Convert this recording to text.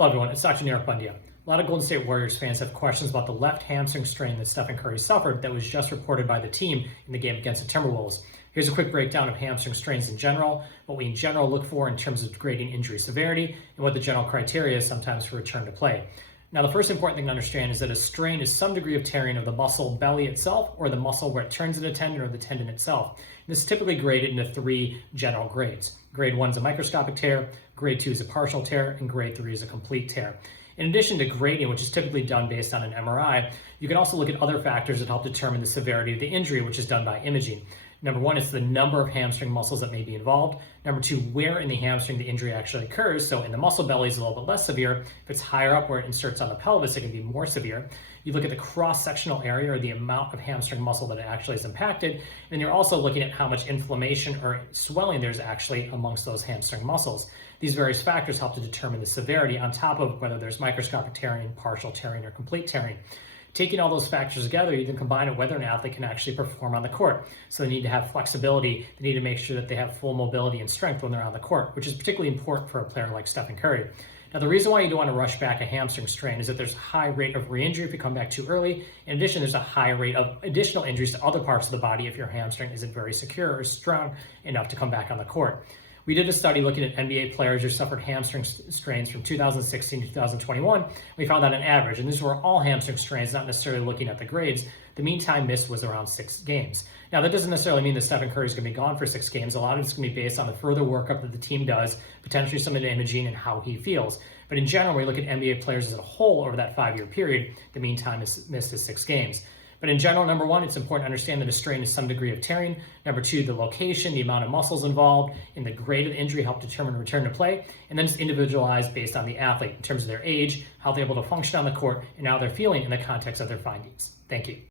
Hello everyone, it's Dr. Neerav Pandya. A lot of Golden State Warriors fans have questions about the left hamstring strain that Stephen Curry suffered that was just reported by the team in the game against the Timberwolves. Here's a quick breakdown of hamstring strains in general, what we in general look for in terms of grading injury severity, and what the general criteria is sometimes for return to play. Now, the first important thing to understand is that a strain is some degree of tearing of the muscle belly itself or the muscle where it turns into tendon or the tendon itself. And this is typically graded into three general grades. Grade 1 is a microscopic tear, grade 2 is a partial tear, and grade 3 is a complete tear. In addition to grading, which is typically done based on an MRI, you can also look at other factors that help determine the severity of the injury, which is done by imaging. Number one, it's the number of hamstring muscles that may be involved. Number two, where in the hamstring the injury actually occurs. So in the muscle belly is a little bit less severe. If it's higher up where it inserts on the pelvis, it can be more severe. You look at the cross-sectional area or the amount of hamstring muscle that it actually is impacted. And you're also looking at how much inflammation or swelling there's actually amongst those hamstring muscles. These various factors help to determine the severity on top of whether there's microscopic tearing, partial tearing, or complete tearing. Taking all those factors together, you can combine it whether an athlete can actually perform on the court. So they need to have flexibility, they need to make sure that they have full mobility and strength when they're on the court, which is particularly important for a player like Stephen Curry. Now, the reason why you don't want to rush back a hamstring strain is that there's a high rate of re-injury if you come back too early. In addition, there's a high rate of additional injuries to other parts of the body if your hamstring isn't very secure or strong enough to come back on the court. We did a study looking at NBA players who suffered hamstring strains from 2016 to 2021. We found that on average, and these were all hamstring strains, not necessarily looking at the grades, the mean time missed was around 6 games. Now, that doesn't necessarily mean that Stephen Curry is going to be gone for 6 games. A lot of it's going to be based on the further workup that the team does, potentially some of the imaging and how he feels. But in general, when we look at NBA players as a whole over that 5-year period, the mean time missed is 6 games. But in general, number one, it's important to understand that a strain is some degree of tearing. Number two, the location, the amount of muscles involved, and the grade of the injury help determine return to play. And then it's individualized based on the athlete in terms of their age, how they're able to function on the court, and how they're feeling in the context of their findings. Thank you.